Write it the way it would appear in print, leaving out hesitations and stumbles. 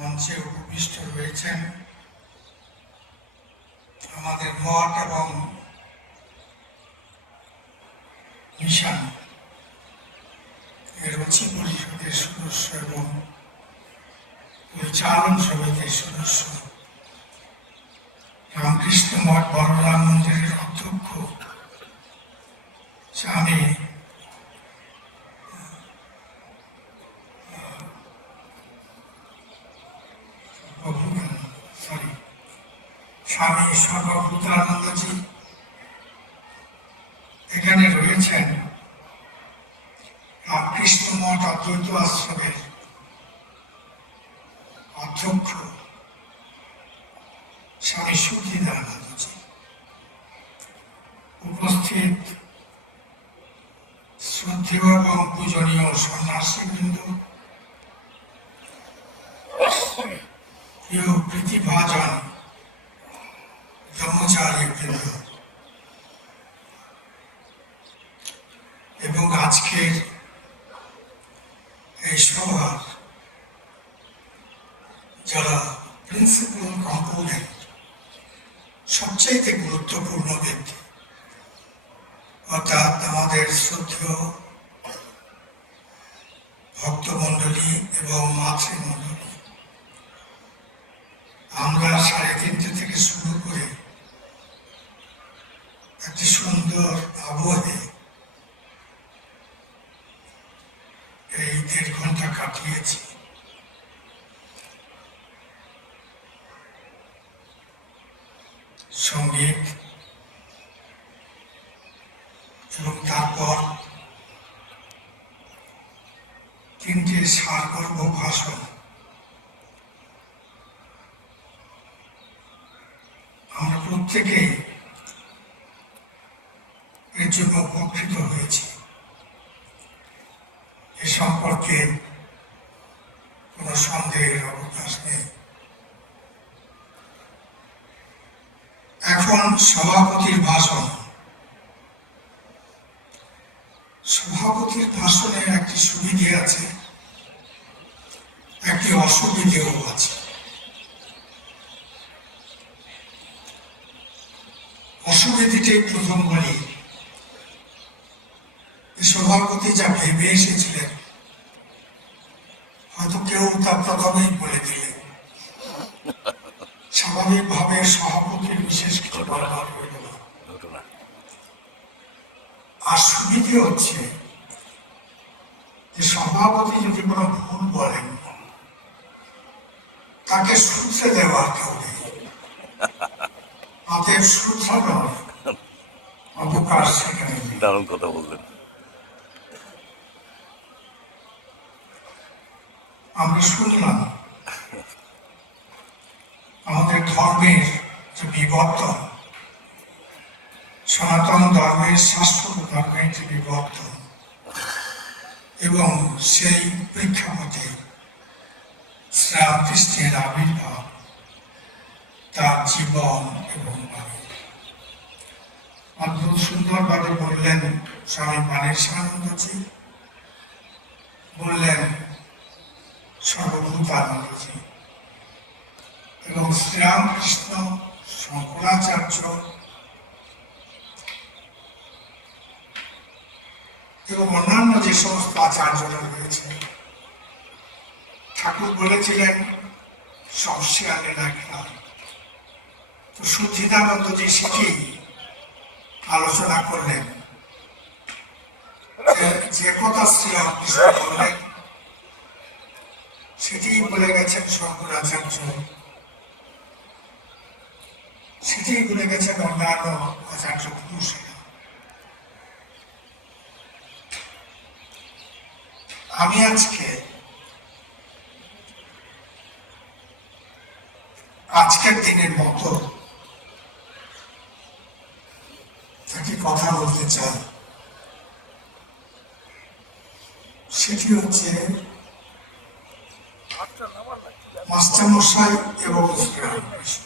মঞ্চে উপবিষ্ট রয়েছেন আমাদের মঠ এবং মিশন এর রচি পরিষদের সদস্য এবং পরিচালন সমিতির সদস্য, রামকৃষ্ণ মঠ বড়রাম মন্দিরের অধ্যক্ষ স্বামী স্বামী সর্বভূতানন্দজি, এখানে রয়েছেন রামকৃষ্ণ মঠ অদ্বৈত আশ্রমের অধ্যক্ষ স্বামী সুচিদানন্দজি, উপস্থিত শ্রদ্ধেয় এবং পূজনীয় সন্ন্যাসীবৃন্দ, প্রিয় প্রীতিভাজন ব্রহ্মচারীবৃন্দ এবং আজকের এই সভার যারা প্রিন্সিপাল কম্পোনেন্ট, সবচাইতে গুরুত্বপূর্ণ ব্যক্তি, অর্থাৎ আমাদের শ্রদ্ধেয় ভক্তমণ্ডলী এবং মাতৃমণ্ডলী, আমরা 3:30 থেকে শুরু করে একটি সুন্দর আবহে এই 1.5 ঘন্টা কাটিয়েছি। সঙ্গীত এবং তারপর 3টে সারগর্ভ ভাষণ। আমরা প্রত্যেকেই এর জন্য উপকৃত হয়েছি, এ সম্পর্কে কোনো সন্দেহের অবকাশ নেই। এখন সভাপতির ভাষণ। সভাপতির ভাষণের একটি সুবিধে আছে, একটি অসুবিধেও আছে। অসুবিধাটাই প্রথম বলি, সভাপতি যা ভেবে এসেছিলেন হয়তো কেউ তা প্রথমেই বলে দিলেন, স্বাভাবিকভাবে সভাপতির বিশেষ কিছু বলার হইল না। আর সুবিধে হচ্ছে যে সভাপতি যদি কোনো ভুল বলেন তাকে শুধরে দেওয়ার কেউ নেই, অতএব শুধরানোর অবকাশ সেখানে নেই। দারুণ কথা বললেন। আমরা শুনলাম আমাদের ধর্মের যে বিবর্তন, সনাতন ধর্মের, শাশ্বত ধর্মের যে বিবর্তন, এবং সেই প্রেক্ষাপটে শ্রীরামকৃষ্ণের আবির্ভাব, তার জীবন এবং বাণী অদ্ভুত সুন্দরভাবে বললেন স্বামী মানেশানন্দজি, বললেন সর্বভূতানন্দজি, এবং শ্রীরামকৃষ্ণ, শঙ্করাচার্য এবং অন্যান্য যে সমস্ত আচার্যরা রয়েছে। ঠাকুর বলেছিলেন সব শেয়ালের একটা, তো সুচিদানন্দজি সেটি আলোচনা করলেন। যে কথা শ্রীরামকৃষ্ণ বললেন সেটি বলে গেছেন শঙ্করাচার্য, সেটি বলে গেছেন অন্যান্য আচার্য পুরুষেরা। আমি আজকের দিনের মতো একটি কথা বলতে চাই, সেটি হচ্ছে মাস্টারমশাই এবং শ্রীরামকৃষ্ণ।